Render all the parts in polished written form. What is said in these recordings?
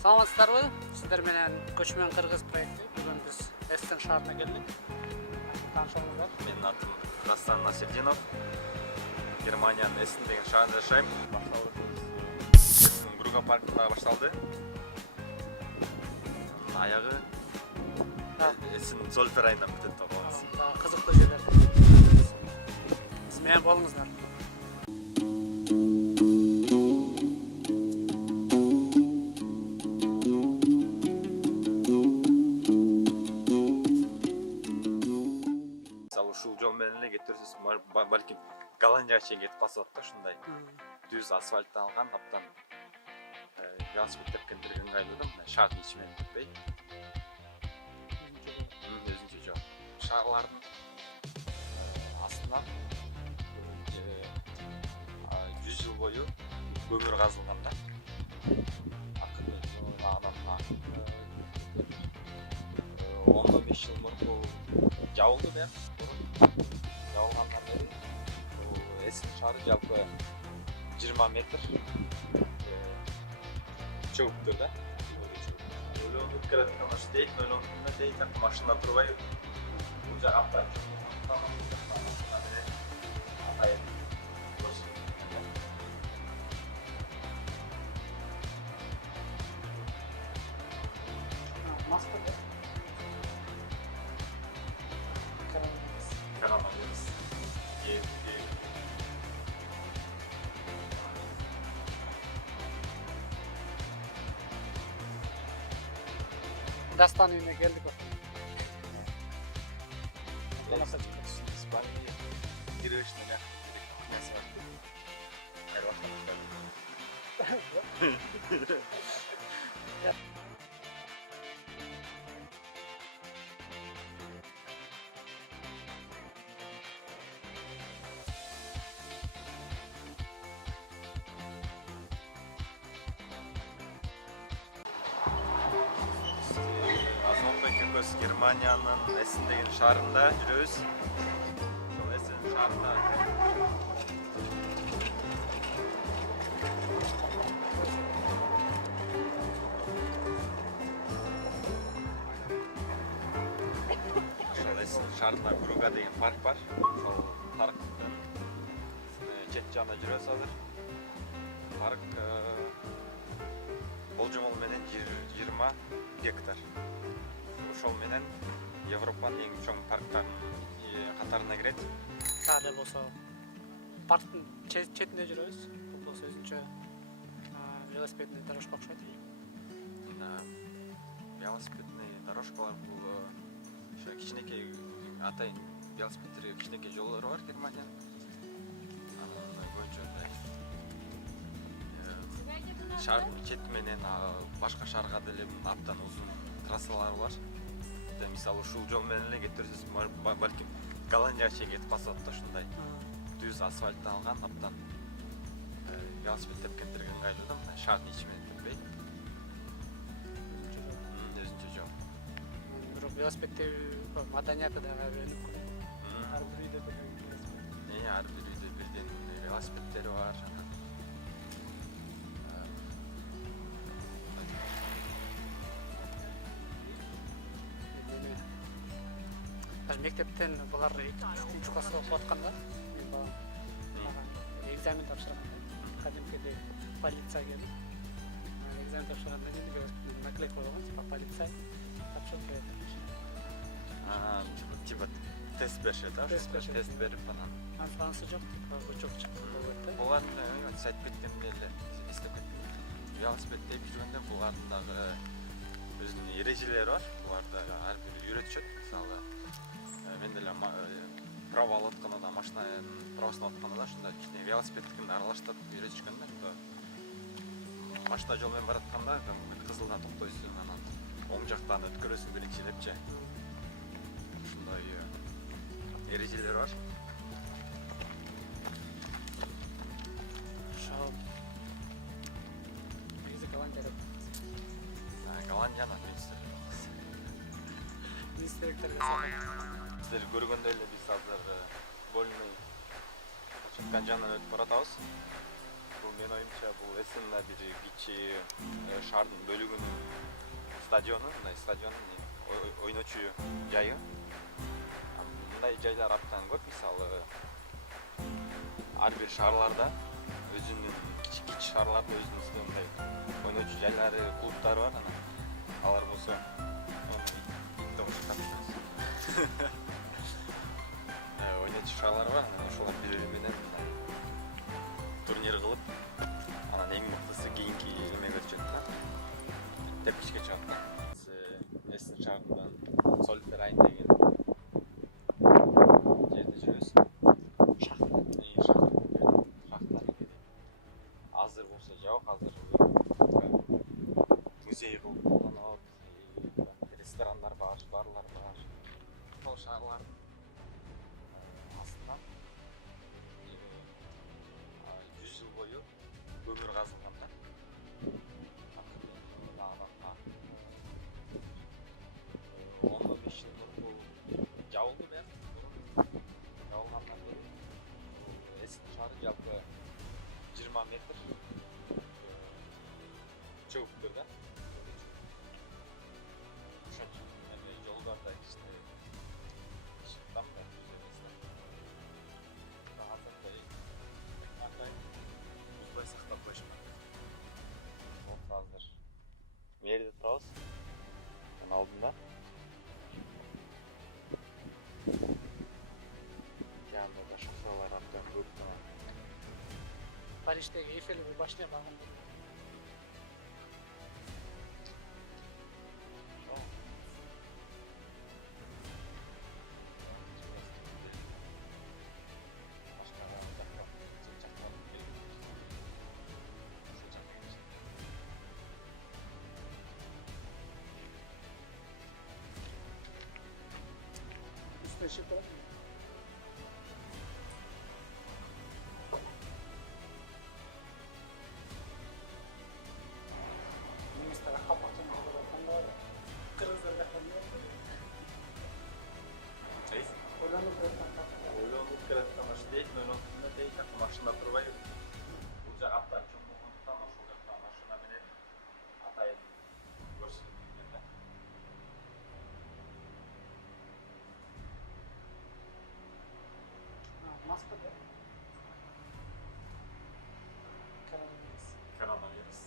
Саламатсыздарбы? Сиздер менен Көчмөн Кыргыз проекти. Бүгүн биз Эстен шаарына келдик. Таанышыңыздар. Менин атым Дастан Насирдинов. Германиянын Эстен деген шаарында жашайм. Эстен Бруга паркында башталды. Аягы Эстен Зольфер айынан бүтөт деп коебуз. Кызыктуу жерлер. Сиз менен болуңуздар. Ушул жол менен эле кетерсиз, балким Голландияга чейин кетип калса болот да, ушундай. Дүз асфальтталган, аптан велосипед тепкендерге ыңгайлуу да, мына шаардын ичи менен кетпей. Өзүнчө жол. Шаарлардын астынан 100 жыл бою көмүр казылган да. Акыркы анан 15 жыл мурун жабылды да. Жабылгандан бери Эстен шаары жалпы 20 метр чөгүптөр да. Ойлонуп келаткан аш дейт, ойлонуп дейт, машина турбай бул жак аптан коронавирус. Дастан үйүнө келдик. Испания грешная мясо. Германиянын Эстен деген шаарында жүрөбүз. Ошол Эстен шаарында шаарында Бруга деген парк бар. Ошол парктын чет жагында жүрөбүз азыр. Парк болжомол менен 20 гектар. Ошол менен Европанын эң чоң парктарынын катарына кирет. Таале болсо парктын четинде жүрөбүз. Бул болсо өзүнчө велосипедный дорожка окшойт. Велосипедный дорожкалар бул ошо кичинекей атайын велосипедтерге кичинекей жолдор бар Германиянын. Анын боюнча шаардын чети менен башка шаарга деле абдан узун трассалар бар. Мисалы ушул жол менен эле кетерсиз, балким Голландияга чейин кетип калса болот да, ушундай дүз асфальтталган, абдан велосипед тепкендерге ыңгайлуу да, мына шаардын ичи менен кетпей. Өзүнчө жол. Бирок велосипедти маданияты да өнүк. Ар бир үйдө бирден велосипедтери бар. Мектептен булар 3 класста окуп атканда мен балам экзамен тапшырганда кадимкидей полиция келип экзамен тапшыргандан кийин велосипедке наклейка койгон, типа полицай тапшырып берет. Типа тест беришет, да? Тест берип анан Анысы жок, көчөк чыккан болот да. Булардын айтып кеткендей эле эстеп кеттим. Велосипед тепип жүргөндө булардын дагы өзүнүн эрежелери бар. Буларды ар бир үйрөтүшөт. Мисалы мен деле право алып атканда, машинанын правосын алып атканда ушундай кичине велосипедтикин аралаштырып үйрөтүшкөн да. Машина жол менен баратканда кызылда токтойсуң, анан оң жактан өткөрөсүң биринчилепчи. Ушундай эрежелер бар. Ошол негизи Голландиянын министрликтерге салат. Сиздер көргөндөй эле биз азыр больный чыккан жагынан өтүп баратабыз. Бул менин оюмча бул Эссенда бир кичи шаардын бөлүгүнүн стадиону, мындай стадиондун ойночу жайы. Мындай жайлар абдан көп, мисалы ар бир шаарларда өзүнүн кичи шаарларда өзүнүн мындай ойночу жайлары, клубдары бар. Алар болсо ойночу шаарлары бар, ошолор бири менен турнир кылып, анан эң мыктысы кийинки эмеге өтүшөт да. Тепкичке чыгат да. Эссен шаарынан Солферайн деген жерде жүрөбүз. Шахтар. Азыр болсо жок, азыр музей кылып колдонот, ресторандар бар, барлар бар. Ошол шаарлар астынан 100 жыл бою көмүр казылган да. 15 жыл мурун жабылды баары. Жабылгандан бери Эссен шаары жалпы 20 метр чөгүп тур да. Ошончо жолдордо кичине шыктам да жүрөбүз. Азыркы андай бузбай сактап коюшмак. Азыр мэрде турабыз. Анын алдында жанында шоферлар абдан көп. Париждеги Эйфель башына барган. Üstüne Немецтер капатын кылганда кыргыздар жактан ойлонуп келаткан дейт, ойлонуп дейт, машина турбай. Бул жак абдан чоң болгондуктан ошол жакта машина менен атайын көрсөтүлгөн да. Москвада коронавирус.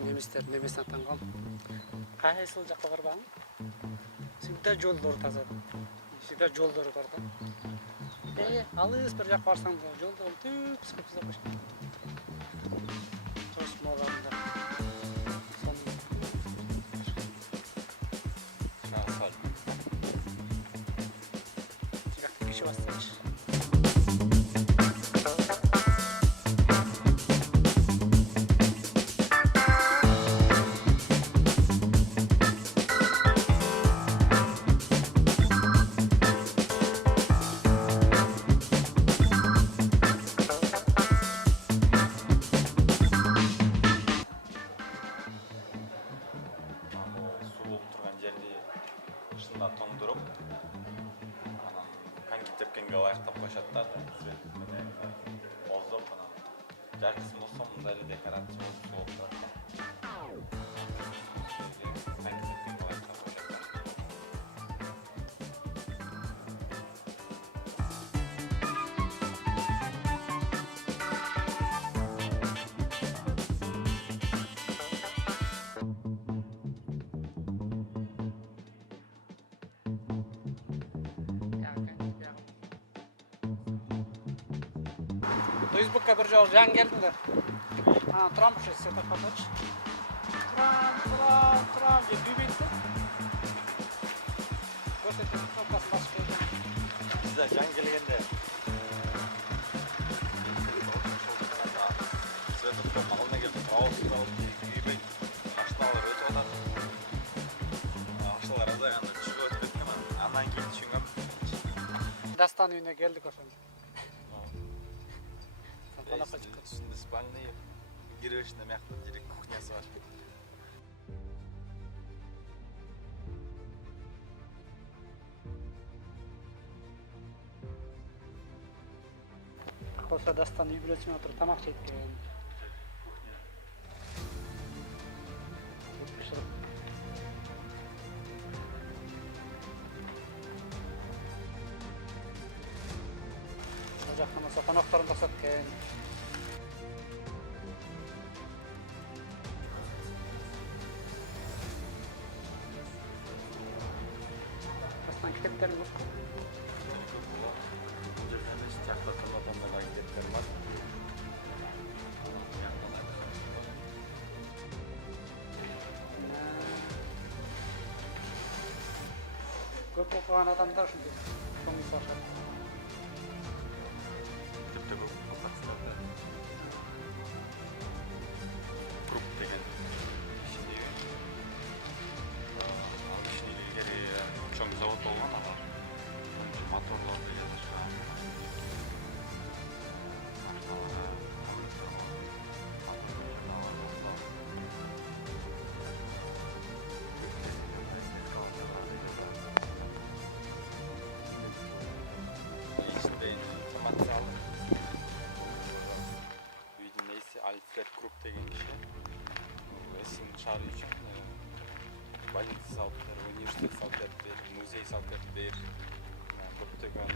Немистер немесин атанган. Кайсыл жакка барбаң? Всегда жолдор таза. Всегда жолдор бар да. Алыс бир жакка барсаң да жолдор түп сыпып коюшкан. Тосмоларда. Асфальт. Жакта киши бассачы. Тоңдуруп, анан коньки тепкенге ылайыктап коюшат да. Озоп, анан жакшы болсо мындай эле декорация болуп турат да. Коньки тепкенге ылайыктап коюшат да. Facebook'a bir жолы жаңы келдіңдер. Тұрам уже света қосач. Тұрам деп бүйбейді. Көрсеткен кнопкасын басып келді. Bizde can gelgende Svetovka malına geldi. Ağustos aldı. Büyübey. Aşılar öte olan. Aşılar azayanda çıkıyor ötmekte mi? Andan keyin düşüngem. Дастан үйіне келдік ошондо. Қонаққа шыққан. Üstünde спальный girişinde mekta direkt kухнясы var. Болса дастан үй бүлөсүнө отуруп тамак жейт экен. Кухня. Ал жакта болсо конокторун тосот экен. Дастан китептерин көп. Көп окуган адамдар ушинтип көңүл салышат. Tüpte bu kapatlarda. Grup деген şimdi al işini ilgili çok zavod olgan ama motorlar деген үйдің несі Альфред Круп деген кіші есін шығару үшін больница салып беріп, университет салып беріп, музей салып беріп, көптеген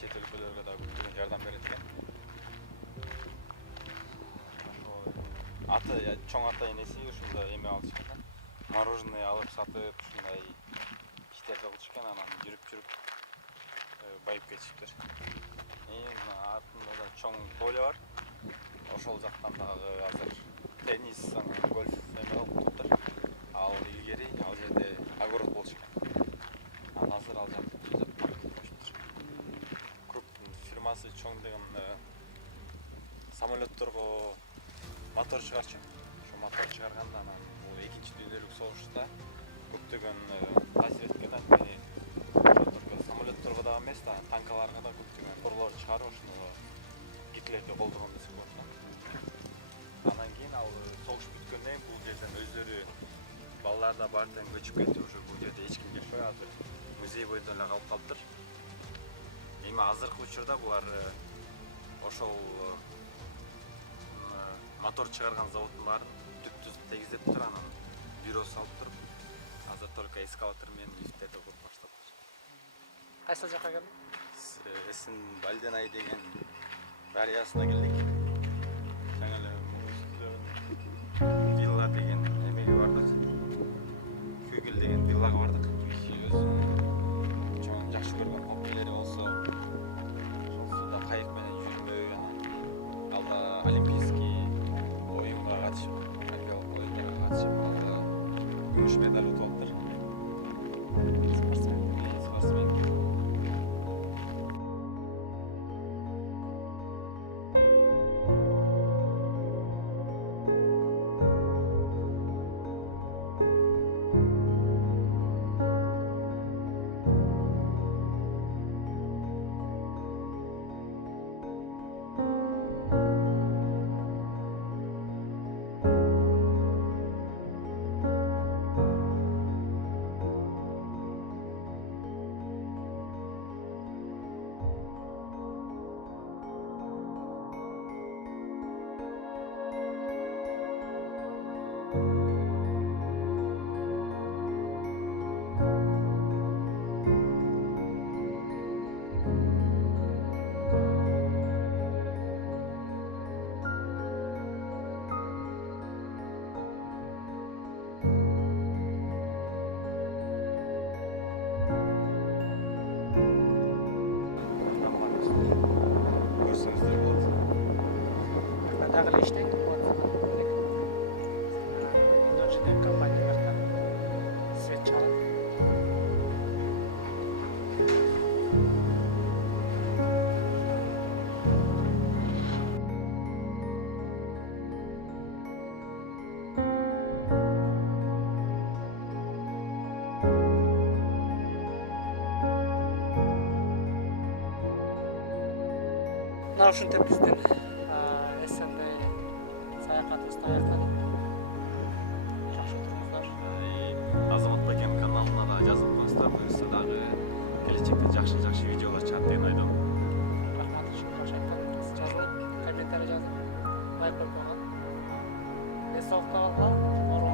шет өлкөлөргө да көптеген жардам берет экен. Аты чоң ата энеси ушунда эме алышкан. Мороженое алып сатып, ушундай иштерди кылышкан, анан жүрүп байып кетишиптир. Артында да чоң поле бар. Ошол жактан дагы азыр теннис, гольф эме кылып туруптур. Ал илгери ал жерде огород болчу экен. Анан азыр ал жакты түзөп парк кылып коюшуптур. Круптун фирмасы чоң деген самолетторго мотор чыгарчу. Ошо мотор чыгарганда анан бул экинчи дүйнөлүк согушта көптөгөн таасир эткен анткени самолетторго дагы эмес да танкаларга да көптөгөн торлор чыгарып ошондо Гитлерди колдогон десек болот. Анан кийин ал согуш бүткөндөн кийин бул жерден өздөрү балалар да баардыгы көчүп кетти, ошо бул жерде эч ким жашабай азыр музей бойдон эле калып калыптыр. Эми азыркы учурда булар ошол мотор чыгарган заводдун баарын түп-түз тегиздеп туруп анан бюро салып туруп азыр только эскаватор менен лифттерди куруп баштаптыр. Кайсыл жакка келдиң? Эсин Бальденай деген дарыясына келдик. Жаңы эле вилла деген эмеге бардык. Күгүл деген виллага бардык. Өзүнүн чоң жакшы көргөн хоббилери болсо ошол суда кайык менен жүрмөй, анан ал да олимпийский оюнга катышып, оюндарга катышып, ал да күмүш медаль утуп алыптыр. Спортсмен. Görürsünüzdür bu. иштейт. Инженер компанияларда свет чалат. Мына ушинтип биздин СНД саякатыбызды аяктадык. Жакшы отуруңуздар. Азамат Бакен каналына да жазып коюңуздар, буюрса дагы келечекте жакшы видеолор чыгат деген ойдомун. Рахмат, жакшы айткан. Сиз жазылып, комментарий жазып, лайк коюп койгон. Эс соолукта калгыла.